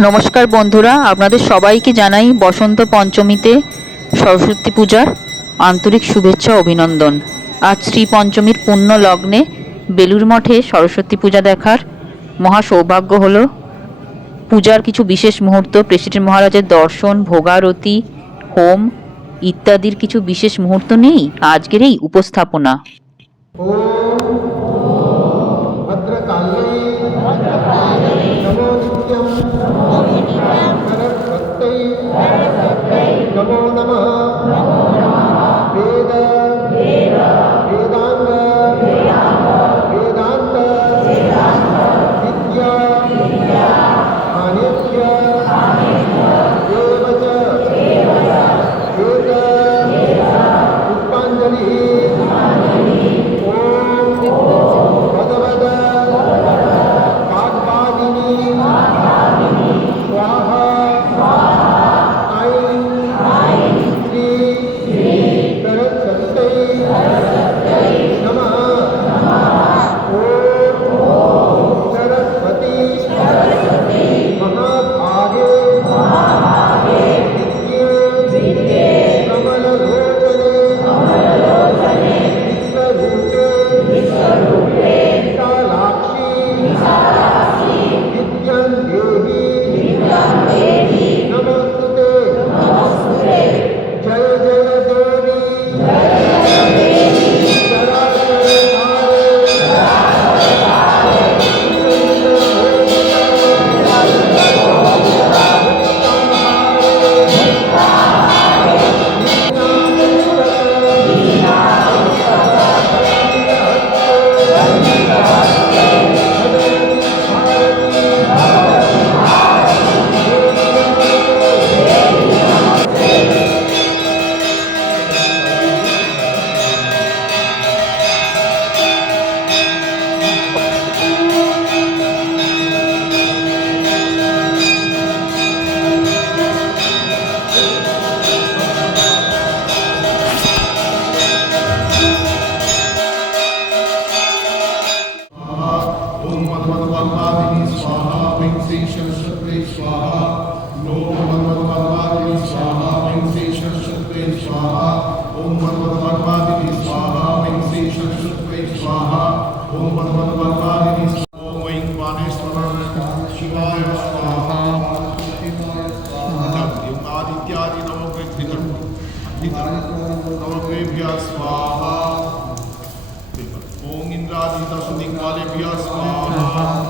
নমস্কার বন্ধুরা, আপনাদের সবাইকে জানাই বসন্ত পঞ্চমীতে সরস্বতী পূজার আন্তরিক শুভেচ্ছা ও অভিনন্দন। আজ শ্রী পঞ্চমীর পুণ্য লগ্নে বেলুড় মঠে সরস্বতী পূজা দেখার মহা সৌভাগ্য হলো। পূজার কিছু বিশেষ মুহূর্ত, প্রেসিডেন্ট মহারাজের দর্শন, ভোগারতি, হোম ইত্যাদির কিছু বিশেষ মুহূর্ত নিয়েই আজকের এই উপস্থাপনা। नमो नमः वेद वेदांग वेदांत विद्या मानिक्य देवच वेद पुष्पांजलि ओम भगवद कात्यायनी स्वाहा नवग्रेभ्यः स्वाहा ओम इंद्रादित सुदिक्पालेभ्यः स्वाहा